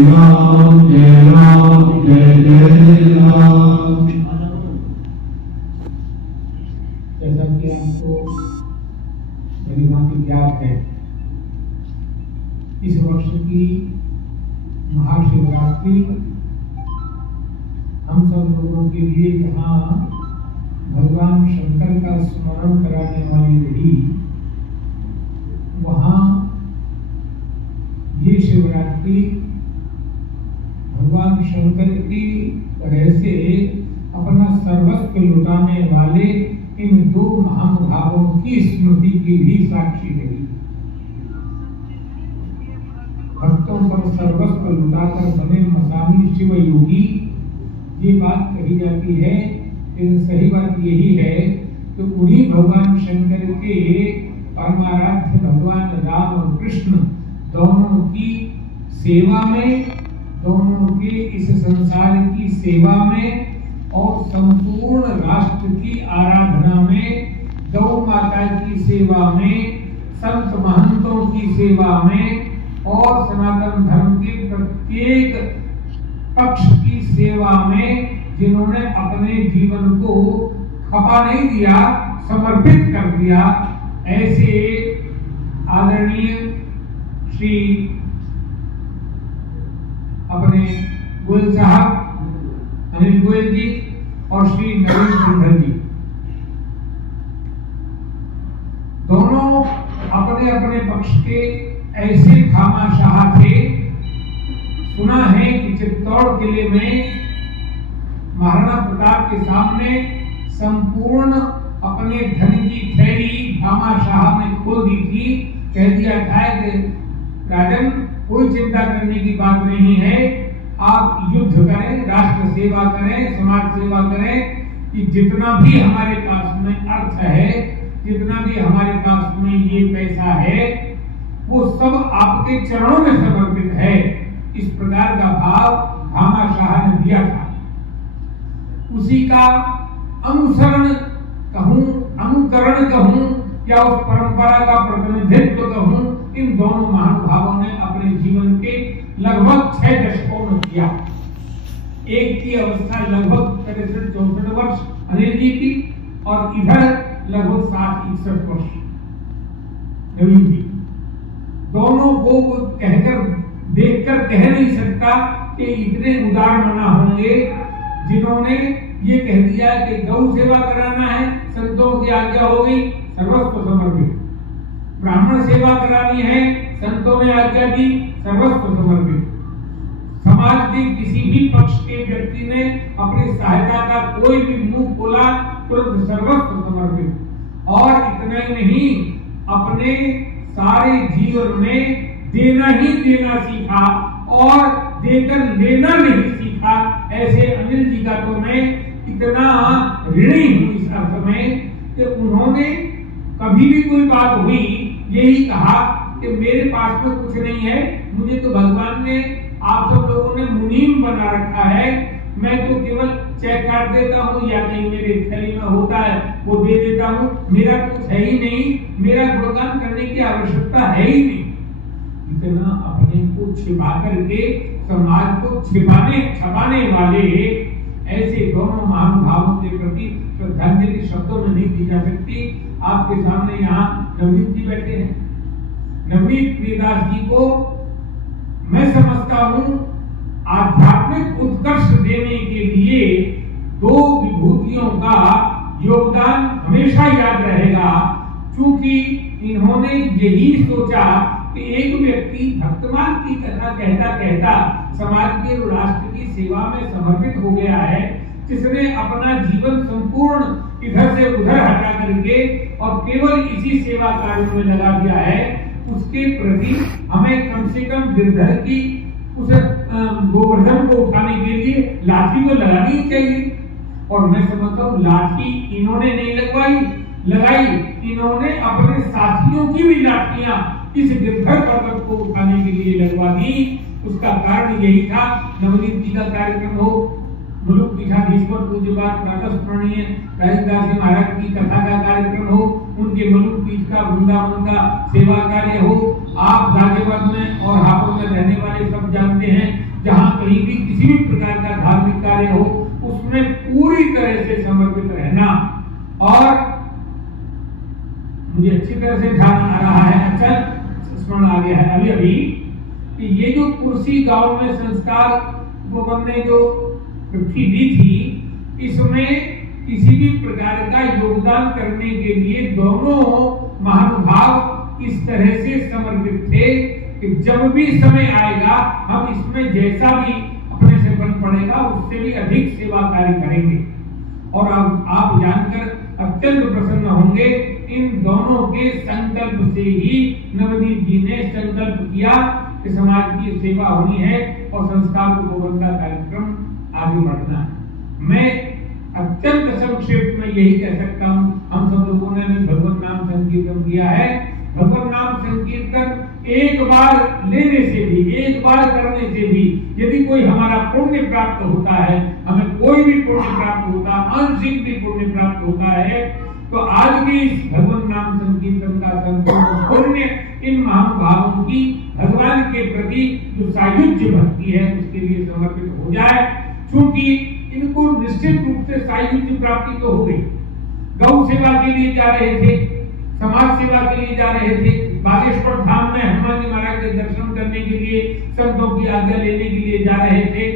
राम जय राम जय जय राम। जैसा कि आपको भांति ज्ञात है, इस वर्ष की महाशिवरात्रि हम सब लोगों के लिए जहाँ भगवान शंकर का स्मरण कराने वाली रही, वहाँ ये शिवरात्रि भगवान शंकर की तरह से अपना सर्वस्व लुटाने वाले इन दो महानुभावों की स्मृति की भी साक्षी रही। भक्तों पर सर्वस्व लुटाकर बने मसानी शिव योगी, ये बात कही जाती है, लेकिन सही बात यही है कि उन्हीं भगवान शंकर के परमाराध्य भगवान राम और कृष्ण दोनों की सेवा में, दोनों के इस संसार की सेवा में और संपूर्ण राष्ट्र की आराधना में, गौ माता की सेवा में, संत महंतों की सेवा में और सनातन धर्म के प्रत्येक पक्ष की सेवा में जिन्होंने अपने जीवन को खपा नहीं दिया, समर्पित कर दिया, ऐसे आदरणीय श्री अपने गोयल साहब अनिल गोयल जी और श्री नवीन सिंघल जी दोनों अपने अपने पक्ष के ऐसे खामाशाह थे। सुना है कि चित्तौड़ किले में महाराणा प्रताप के सामने संपूर्ण अपने धन की थैली भामाशाह ने खोल दी थी। कह दिया था कि राजन, कोई चिंता करने की बात नहीं है, आप युद्ध करें, राष्ट्र सेवा करें, समाज सेवा करें, कि जितना भी हमारे पास में अर्थ है, जितना भी हमारे पास में ये पैसा है, वो सब आपके चरणों में समर्पित है। इस प्रकार का भाव भामाशाह ने दिया था। उसी का अनुसरण कहूं, अनुकरण कहूं या उस परंपरा का प्रतिनिधित्व कहूं, इन दोनों महानुभावों ने अपने जीवन के लगभग 6 दशकों में किया। एक की अवस्था लगभग 63-64 वर्ष अनिल जी की और इधर लगभग 60-61 वर्ष नवीन जी। दोनों को कहकर देखकर कह नहीं सकता कि इतने उदार मना होंगे जिन्होंने ये कह दिया कि गौ सेवा कराना है, संतों की आज्ञा हो गई, सर्वस्व समर्पित। ब्राह्मण सेवा करानी है, संतों ने आज्ञा दी, सर्वस्व समर्पित। समाज के किसी भी पक्ष के व्यक्ति ने अपनी सहायता का कोई भी मुंह खोला, तुरंत सर्वस्व समर्पित। और इतना ही नहीं, अपने सारे जीवन में देना ही देना सीखा और देकर लेना नहीं सीखा। ऐसे अनिल जी का तो मैं इतना ऋणी हूं इस अर्थ में कि उन्होंने कभी भी कोई बात हुई यही कहा कि मेरे पास में कुछ नहीं है, मुझे तो भगवान ने, आप सब लोगों ने मुनीम बना रखा है, मैं तो केवल चेक काट देता हूँ या कहीं मेरे थैली में होता है वो दे देता हूँ, मेरा कुछ है ही नहीं, मेरा गुणगान करने की आवश्यकता है ही नहीं। इतना अपने को छिपा करके समाज को छपाने वाले ऐसे दोनों महानुभावों के प्रति श्रद्धांजलि शब्दों में नहीं दी जा सकती। आपके सामने यहाँ नवनीत जी बैठे हैं। नवनीत प्रियदास जी को मैं समझता हूँ आध्यात्मिक उत्कर्ष देने के लिए दो विभूतियों का योगदान हमेशा याद रहेगा, क्योंकि इन्होंने यही सोचा कि एक व्यक्ति भक्तमान की कथा कहता कहता समाज के और राष्ट्र की सेवा में समर्पित हो गया है, जिसने अपना जीवन संपूर्ण इधर से उधर हटा करके और केवल इसी सेवा कार्य में लगा दिया है, उसके प्रति हमें कम से कम गिरधर की उस गोवर्धन को उठाने के लिए लाठी को लगानी चाहिए। और मैं समझता हूँ लाठी इन्होंने नहीं लगाई, इन्होंने अपने साथियों की भी लाठियां इस गिरधर पर्वत को उठाने के लिए लगवा दी। उसका कारण यही था, नवनीत जी का कार्यक्रम हो, मुलुक पीठाधीश्वर पूज्यपाद प्रातः स्मरणीय राजदास जी महाराज की कथा का कार्यक्रम हो, उनके मुलुक पीठ का वृंदावन का सेवा कार्य हो। आप गाजियाबाद में और हापुड़ में रहने वाले सब जानते हैं जहां कहीं भी किसी भी प्रकार का धार्मिक कार्य हो उसमें पूरी तरह से समर्पित रहना। और मुझे अच्छी तरह से ध्यान आ रहा है, अच्छा स्मरण आ गया है अभी अभी कि ये जो कुर्सी गांव में संस्कार भवन ने जो चिट्ठी दी थी, इसमें किसी भी प्रकार का योगदान करने के लिए दोनों महानुभाव इस तरह से समर्पित थे कि जब भी समय आएगा हम इसमें जैसा भी अपने से बन पड़ेगा उससे भी अधिक सेवा कार्य करेंगे। और अब आप जानकर अत्यंत प्रसन्न होंगे, इन दोनों के संकल्प से ही नवनीत जी ने संकल्प किया कि समाज की सेवा होनी है और संस्कार भवन का कार्यक्रम आगे बढ़ना है। मैं अत्यंत संक्षेप में यही कह सकता हूँ, हम सब लोगों ने भी भगवत नाम संकीर्तन किया है। भगवत नाम संकीर्तन एक बार लेने से भी, एक बार करने से भी यदि कोई हमारा पुण्य प्राप्त होता है, हमें कोई भी पुण्य प्राप्त होता, आंशिक भी पुण्य प्राप्त होता है, तो आज भी इस भगवत नाम संकीर्तन का संपूर्ण पुण्य इन महानुभावों की भगवान के प्रति जो सायुज्य भक्ति है उसके लिए समर्पित हो जाए। क्योंकि इनको निश्चित रूप से सायुज्य प्राप्ति तो हो गई, गौ सेवा के लिए जा रहे थे, समाज सेवा के लिए जा रहे थे, बागेश्वर धाम में हनुमान जी महाराज के दर्शन करने के लिए, संतों की आज्ञा लेने के लिए जा रहे थे,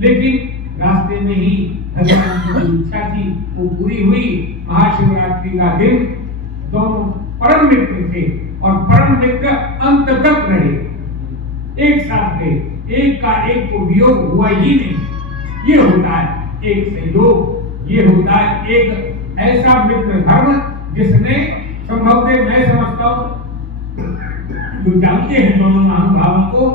लेकिन रास्ते में ही भगवान की जो इच्छा थी वो पूरी हुई। महाशिवरात्रि का दिन दोनों परम मित्र थे और परम मित्र अंत तक रहे, एक साथ गए, एक का एक को वियोग हुआ ही नहीं। ये होता है एक संयोग, ये होता है एक ऐसा मित्र धर्म जिसने संभवतः मैं समझता हूं जो जानते हैं दोनों महानुभावों को,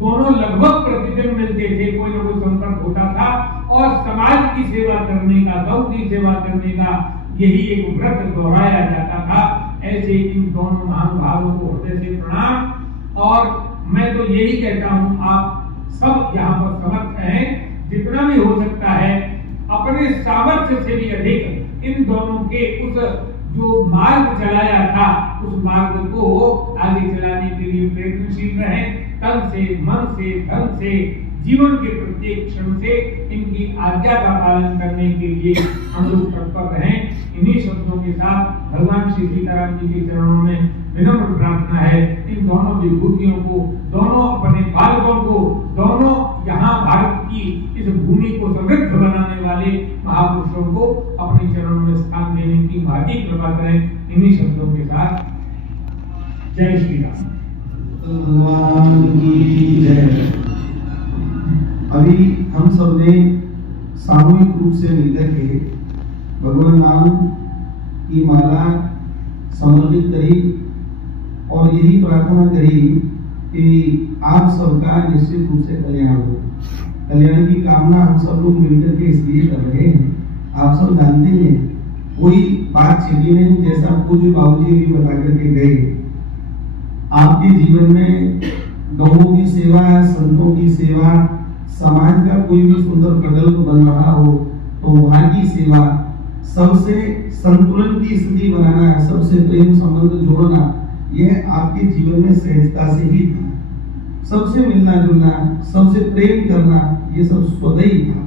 दोनों लगभग प्रतिदिन मिलते थे, कोई ना कोई संपर्क होता था और समाज की सेवा करने का, गौ की सेवा करने का यही एक व्रत दोहराया जाता था। ऐसे इन दोनों महानुभावों को हृदय से प्रणाम। और मैं तो यही कहता हूं, आप सब यहाँ पर समर्थ हैं, जितना भी हो सकता है अपने सामर्थ्य से भी अधिक इन दोनों के उस जो मार्ग चलाया था उस मार्ग को आगे चलाने के लिए प्रयत्नशील रहे, तन से, मन से, धन से, जीवन के प्रत्येक क्षण से इनकी आज्ञा का पालन करने के लिए हम लोग तत्पर रहें। इन्हीं शब्दों के साथ भगवान श्री सीताराम जी के चरणों में विनम्र प्रार्थना है, इन दोनों विभूतियों को, दोनों अपने बालकों को, दोनों यहाँ भारत की इस भूमि को समृद्ध बनाने वाले महापुरुषों को अपने चरणों में स्थान देने की भारी कृपा करें। इन्हीं शब्दों के साथ जय श्री राम। भगवान की जय। अभी हम सब ने सामूहिक रूप से मिलकर के भगवान नाम की माला समर्पित करी और यही प्रार्थना करी कि आप सबका निश्चित रूप से कल्याण हो। कल्याण की कामना हम सब लोग मिलकर के इसलिए कर रहे हैं। आप सब जानते हैं, कोई बात छिपी नहीं, जैसा पूज्य बाबूजी भी बता करके गए। आपके जीवन में गौओं की सेवा, संतों की सेवा, समाज का कोई भी सुंदर प्रकल्प बन रहा हो तो वहां की सेवा, सबसे संतुलन की स्थिति बनाना, सबसे प्रेम संबंध जोड़ना, यह आपके जीवन में सहजता से ही था। सबसे मिलना जुलना, सबसे प्रेम करना, ये सब स्वतः ही था।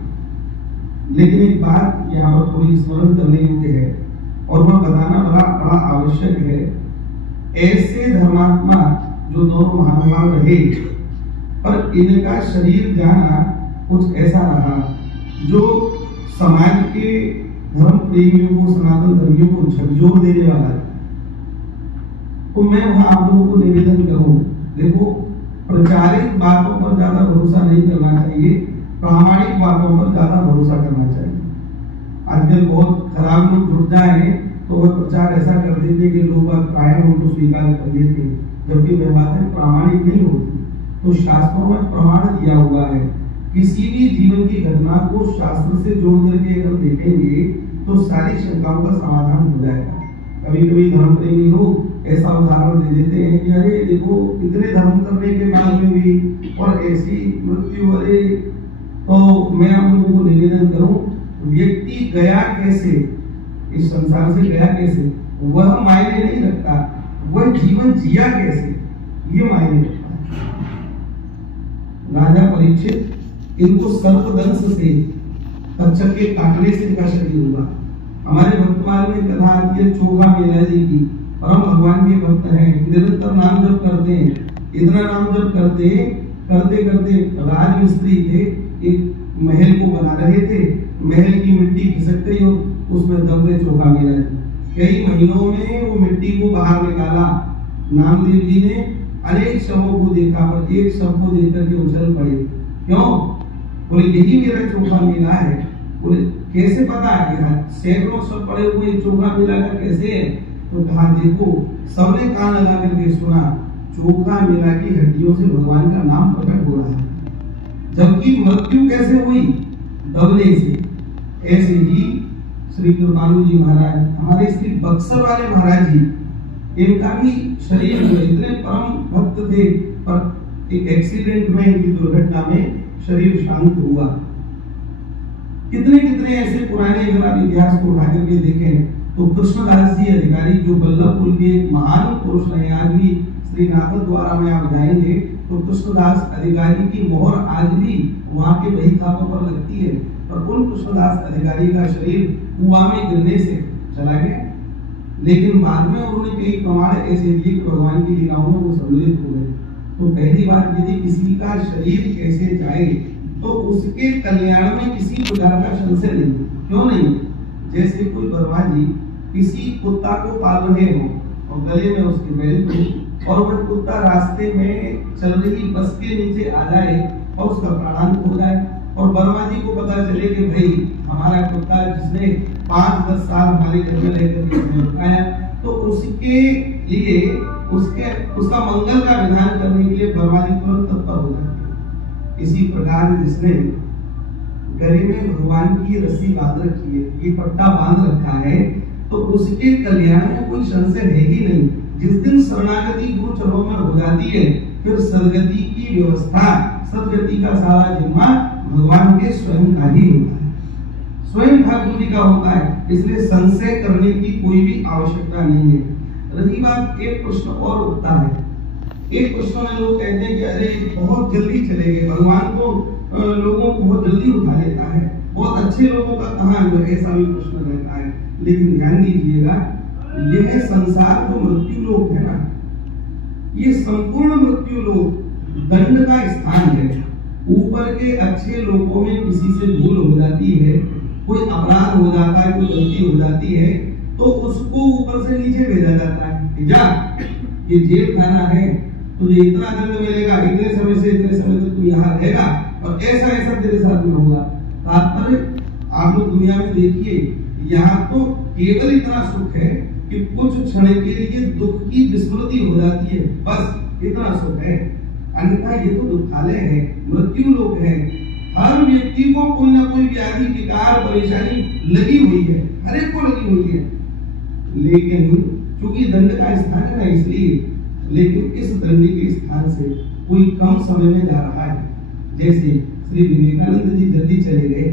लेकिन एक बात यहाँ पर थोड़ी स्मरण करने योग्य है और वह बताना बड़ा आवश्यक है। ऐसे धर्मात्मा जो दोनों महानुभाव रहे, पर इनका शरीर जाना कुछ ऐसा रहा जो समाज के धर्म प्रेमियों को, सनातन धर्मियों को झकझोर देने वाला है। तो मैं वहां आप लोगों को निवेदन करूं, देखो, प्रचारित बातों पर ज्यादा भरोसा नहीं करना चाहिए, प्रामाणिक बातों पर ज्यादा भरोसा करना चाहिए। आजकल बहुत खराब लोग जुड़ जाए तो वह प्रचार ऐसा कर देते कि लोग प्राय उनको स्वीकार कर लेते, जबकि वह बातें प्रामाणिक नहीं होती। तो शास्त्रों में प्रमाण दिया हुआ है, किसी भी जीवन की घटना को शास्त्र से जोड़ करके अगर देखेंगे तो सारी शंकाओं का समाधान हो जाएगा। कभी कभी धर्म प्रेमी लोग ऐसा उदाहरण दे देते हैं कि अरे देखो, इतने धर्म करने के बाद में भी और ऐसी मृत्यु, अरे। तो मैं आप लोगों को निवेदन करूं, व्यक्ति गया कैसे, इस संसार से गया कैसे, वह मायने नहीं रखता, वह जीवन जिया कैसे, ये मायने रखता। राजा परीक्षित, इनको सर्पदंश से, तक्षक के काटने से इनका शरीर हुआ। हमारे भक्तमाल में कथा आती है चोखा मेला जी की, परम भगवान के भक्त हैं, निरंतर नाम जप करते हैं। इतना नाम जप करते करते राजमिस्त्री थे, एक महल को बना रहे थे। महल की मिट्टी खिसक गई और उसमें दब गए चोखा मेला जी। कई महीनों में वो मिट्टी को बाहर निकाला। नामदेव जी ने अनेक शवों को देखा, पर एक शव को देख करके उछल पड़े। क्यों? बोले यही मेरा चोखा मेला है। बोले कैसे पता है? सैकड़ों शव पड़े हुए, चोखा मेला का कैसे है? तो कहा देखो, सबने कान लगा करके सुना, चोखा मेला की हड्डियों से भगवान का नाम प्रकट हो रहा है। जबकि मृत्यु कैसे हुई? दबने से। ऐसे ही श्री कृपालु जी महाराज, हमारे श्री बक्सर वाले महाराज जी, इनका भी शरीर इतने परम भक्त थे, पर एक एक्सीडेंट में, इनकी दुर्घटना में शरीर शांत हुआ। कितने कितने ऐसे पुराने अगर आप इतिहास को उठा करके देखें तो कृष्णदास जी अधिकारी, जो बल्लभपुर के महान पुरुष रहे, आज भी श्रीनाथ द्वारा में आप जाएंगे तो कृष्णदास अधिकारी की मोहर आज भी वहां के बही खातों पर लगती है। पर उन कृष्णदास अधिकारी का शरीर कुआं में गिरने से चला गया, लेकिन बाद में उन्होंने कई प्रमाण ऐसे दिए कि भगवान की लीलाओं में वो सम्मिलित हो गए। तो पहली बात, यदि किसी का शरीर कैसे जाए तो उसके कल्याण में किसी प्रकार का संशय नहीं। क्यों नहीं? जैसे कोई वर्मा जी किसी कुत्ता को पाल रहे हो और गले में उसके बेल्ट हो, और वह कुत्ता रास्ते में चल रही बस के नीचे आ जाए और उसका प्राणांत हो जाए, और वर्मा जी को पता चले कि भाई हमारा कुत्ता जिसने 5-10 साल हमारे घर में रहकर रुकाया, तो उसके लिए उसका मंगल का विधान करने के लिए वर्मा जी तुरंत तत्पर हो जाते। इसी प्रकार जिसने गले में भगवान की रस्सी बांध रखी है, ये पट्टा बांध रखा है, तो उसके कल्याण में कोई संशय है ही नहीं। जिस दिन शरणागति गुरु चरणों में हो जाती है, फिर सदगति की व्यवस्था, सदगति का सारा जिम्मा भगवान के स्वयं का ही होता है, स्वयं ठाकुर जी का होता है। इसलिए संशय करने की कोई भी आवश्यकता नहीं है। रही बात, एक प्रश्न और उठता है। एक प्रश्न में लोग कहते हैं कि अरे बहुत जल्दी चले गए, भगवान को लोगों को बहुत जल्दी उठा लेता है, बहुत अच्छे लोगों का कहाँ है, ऐसा भी प्रश्न रहता है। लेकिन ध्यान दीजिएगा, यह संसार जो मृत्यु लोक है ना, ये संपूर्ण मृत्यु लोक दंड का स्थान है। ऊपर के अच्छे लोगों में किसी से भूल हो जाती है, कोई अपराध हो जाता है, कोई गलती हो जाती है, तो उसको ऊपर से नीचे भेजा जाता है, जा ये जेल खाना है, तुझे इतना दंड मिलेगा, इतने समय से इतने समय तक तू यहाँ रहेगा और ऐसा ऐसा तेरे साथ में होगा। तात्पर्य आप लोग दुनिया में देखिए, यहाँ तो केवल इतना सुख है कि कुछ क्षण के लिए दुख की विस्मृति हो जाती है, बस इतना सुख है। अन्यथा ये तो दुखालय है, मृत्यु लोक है। हर व्यक्ति को कोई ना कोई व्याधि, विकार, परेशानी लगी हुई है, हर एक को लगी हुई है। लेकिन चूंकि दंड का स्थान है ना, इसलिए, लेकिन इस दंड के स्थान से कोई कम समय में जा रहा है। जैसे श्री विवेकानंद जी जल्दी चले गए,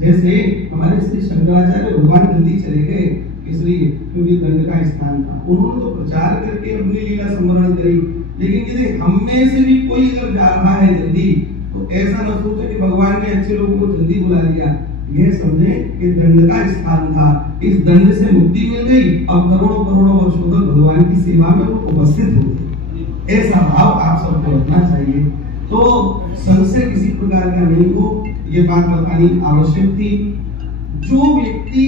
जैसे हमारे श्री शंकराचार्य भगवान जल्दी चले गए, इसलिए क्योंकि दंड का स्थान था। उन्होंने तो प्रचार करके अपनी लीला स्मरण करी, लेकिन यदि हम में से भी कोई अगर जा रहा है जल्दी, तो ऐसा न सोचे कि भगवान ने अच्छे लोगों को जल्दी बुला लिया। यह समझे कि दंड का स्थान था, इस दंड से मुक्ति मिल गई, अब करोड़ों करोड़ों वर्षों तक भगवान की सेवा में वो उपस्थित हो गए। ऐसा भाव आप सबको रखना चाहिए। तो संशय किसी प्रकार का नहीं हो, ये बात बतानी आवश्यक थी। जो व्यक्ति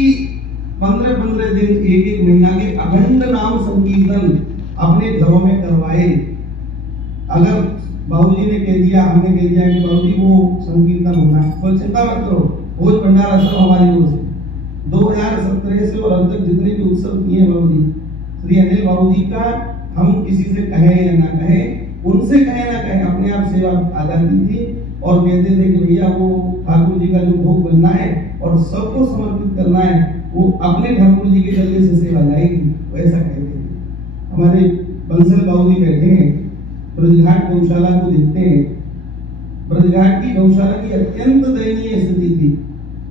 15-15 दिन, 1-1 महीना के अखंड नाम संकीर्तन अपने घरों में करवाए, अगर बाबूजी ने कह दिया, हमने कह दिया कि बाबूजी वो संकीर्तन होना है, तो चिंता मत करो, भोज भंडारा सब हमारी ओर से। 2017 से और अब तक जितने भी उत्सव किए बाबूजी, श्री अनिल बाबूजी का, हम किसी से कहें या ना कहें, उनसे कहें ना कहें, अपने आप सेवा आ जाती थी और कहते थे कि भैया वो ठाकुर जी का जो भोग बनना है और सबको समर्पित करना है, वो अपने ठाकुर जी के जल्दी से सेवा जाएगी, वैसा कहते थे। हमारे बंसल बाबूजी बैठे हैं, ब्रजघाट गौशाला को देखते हैं। ब्रजघाट की गौशाला की अत्यंत दयनीय स्थिति थी,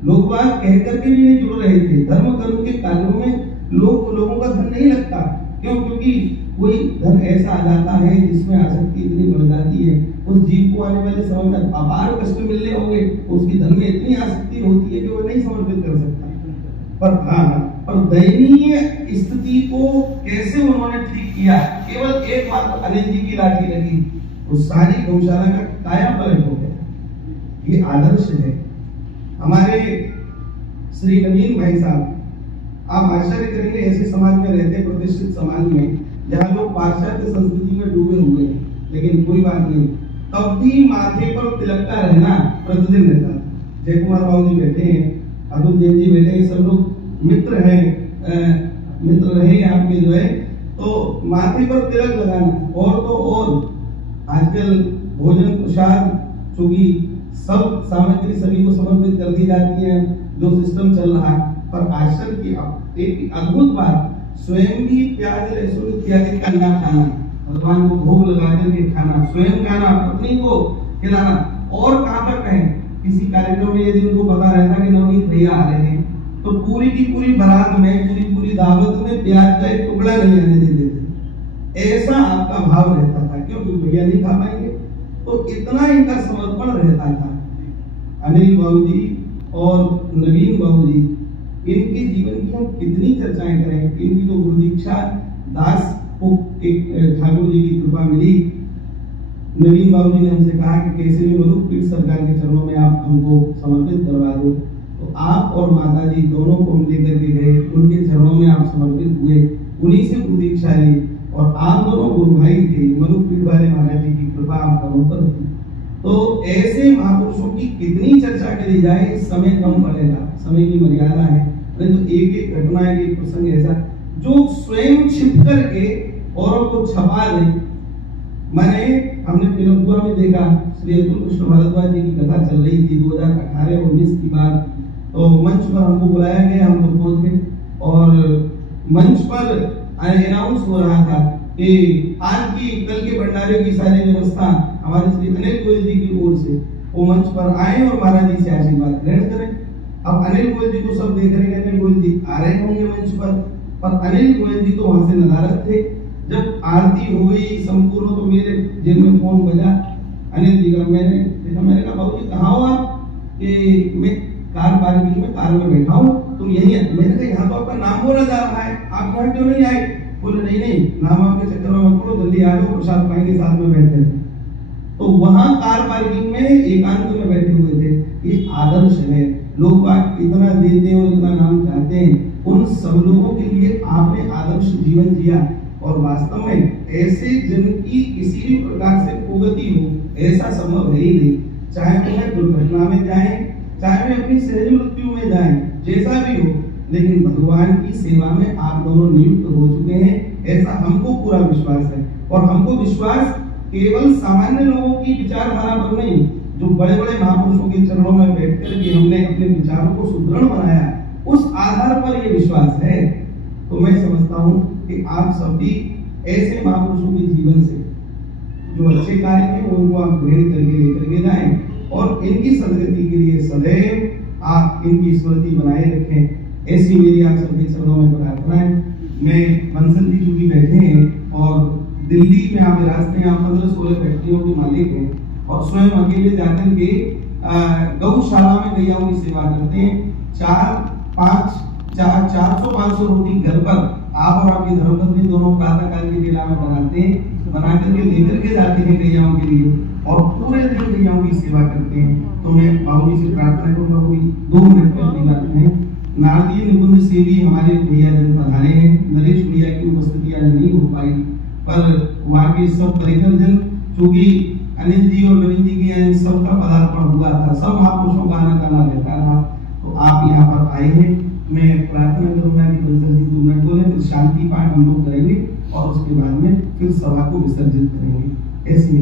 लोग बात कह करके भी नहीं जुड़ रहे थे। धर्म कर्म के कार्यों में लोगों का धन नहीं लगता। क्यों? क्योंकि कोई धन ऐसा आ जाता है जिसमें आसक्ति इतनी बढ़ जाती है, उस जीव को आने वाले समय में अपार कष्ट मिलने होंगे, उसकी धन में इतनी आसक्ति होती है कि वो नहीं समर्पित कर सकता। पर दयनीय स्थिति को कैसे उन्होंने ठीक किया, केवल एक बात अनिल जी की लाठी लगी, उस सारी गौशाला का कायापलट हो गया। ये आदर्श है। हमारे श्री नवीन भाई साहब, आप आश्चर्य करेंगे, ऐसे समाज में रहते हैं, प्रतिष्ठित समाज में, जहाँ लोग पाश्चात्य संस्कृति में डूबे हुए हैं, लेकिन कोई बात नहीं, तब भी माथे पर तिलक का रहना प्रतिदिन रहता है। जय कुमार बाबू जी बैठे हैं, अतुल देव जी बैठे हैं, सब लोग मित्र हैं, मित्र रहे आपके जो है, तो माथे पर तिलक लगाना। और तो और आजकल भोजन प्रसाद चूंकि सब सामग्री सभी को समर्पित कर दी जाती है, जो सिस्टम चल रहा है, पर आश्चर्य की एक अद्भुत बात, स्वयं भी प्याज लहसुन इत्यादि का ना खाना, भगवान को भोग लगा करके खाना, स्वयं खाना, पत्नी को खिलाना। और कहाँ तक है, किसी कार्यक्रम में यदि उनको पता रहता कि नवनीत भैया आ रहे हैं, तो पूरी की पूरी बारात में, पूरी दावत में प्याज का एक टुकड़ा नहीं आने देते थे। ऐसा आपका भाव रहता था, क्योंकि भैया नहीं खा पाएंगे, तो इतना इनका समर्पण रहता था। अनिल बाबू जी और नवीन बाबू जी, इनके जीवन की हम कितनी चर्चाएं करें। इनकी तो गुरु दीक्षा दास को एक ठाकुर जी की कृपा मिली। नवीन बाबू जी ने हमसे कहा कि कैसे भी मनुष्य पीठ सरकार के चरणों में आप हमको समर्पित करवा दो, तो आप और माता जी दोनों को हम लेकर के गए, उनके चरणों में आप समर्पित हुए, उन्हीं से गुरु दीक्षा ली, और आप दोनों गुरु भाई थे। मनुष्य पीठ वाले महाराज जी की कृपा आप दोनों पर थी। तो ऐसे महापुरुषों की कितनी चर्चा करी जाए, समय कम पड़ेगा, समय की मर्यादा है। तो एक एक घटना, एक प्रसंग ऐसा जो स्वयं छिप करके औरों को छपा दे। हमने पिलखुआ में देखा, श्री अतुल कृष्ण भारद्वाज जी की कथा चल रही थी 2018-19 की बात, तो मंच पर हमको बुलाया गया, हम लोग पहुंच गए, और मंच पर अनाउंस हो रहा था कि आज की कल के भंडारे की सारी व्यवस्था हमारे श्री अनिल गोयल जी की ओर से, वो मंच पर आए और महाराज जी से आशीर्वाद ग्रहण करें। अब अनिल गोयल जी को सब देख रहे हैं, अनिल गोयल जी आ रहे होंगे मंच पर अनिल गोयल जी तो वहां से नदारत थे। जब आरती हो गई संपूर्ण, तो मेरे जेब में फोन बजा अनिल जी का। मैंने कहा बाबू जी कहाँ हो आप? कि मैं कार पार्किंग में, कार में बैठा हूँ, तुम यही है? मैंने कहा यहाँ तो आपका नाम बोला जा रहा है, आप यहाँ क्यों नहीं आए? बोले नहीं, नाम आपके चक्कर में मत पड़ो, जल्दी आ जाओ, प्रसाद पाएंगे, साथ में बैठते हैं। तो वहां कार पार्किंग में एकांत में बैठे हुए थे। ये आदर्श है, लोग बात इतना देते हैं और इतना नाम चाहते हैं, उन सब लोगों के लिए आपने आदर्श जीवन जिया, और वास्तव में ऐसे जन की किसी भी प्रकार से कुगति हो, ऐसा संभव है ही नहीं। चाहे वह दुर्घटना में जाए, चाहे वे अपनी सहज मृत्यु में जाए, जैसा भी हो, लेकिन भगवान की सेवा में आप दोनों नियुक्त हो चुके हैं, ऐसा हमको पूरा विश्वास है। और हमको विश्वास केवल सामान्य लोगों की विचारधारा पर नहीं, जो बड़े बड़े महापुरुषों के चरणों में बैठकर के हमने अपने विचारों को सुदृढ़ बनाया, उस आधार पर यह विश्वास है। तो मैं समझता हूँ कि आप सभी ऐसे महापुरुषों के जीवन से जो अच्छे कार्य हैं उनको आप ग्रहण करके लेकर के जाएं, और इनकी सदगति के लिए सदैव आप इनकी स्मृति बनाए रखें। ऐसी मेरी आप सबके चरणों में प्रार्थना है। मैं बंसल जी चूंकि बैठे हैं और दिल्ली में आप रास्ते में 15-16 फैक्ट्रियों के मालिक हैं, और स्वयं अकेले जाकर के गौशाला में गैयाओं की सेवा करते हैं। 400-500 रोटी घर पर आप और आपकी धर्मपत्नी दोनों प्रातःकाल की बेला में बनाते हैं, बना करके लेकर के जाते हैं गैयाओं के लिए, और पूरे दिन गैयाओं की सेवा करते हैं। तो मैं बाबू जी से प्रार्थना करूंगा कोई 2 मिनट की अपनी बात है। नारदीय निकुंज से भी हमारे भैया जन पधारे हैं। नरेश भैया की उपस्थिति आज नहीं हो पाई, पर वहाँ के सब परिकर जन, चूंकि अनिल जी और नवीन जी के सबका पदार्पण हुआ था, सब महापुरुषों का आना जाना रहता था, तो आप यहाँ पर आए हैं। मैं प्रार्थना करूंगा कि बंसल जी 2 मिनट बोले, फिर शांति पाठ हम लोग करेंगे, और उसके बाद में फिर सभा को विसर्जित करेंगे। ऐसी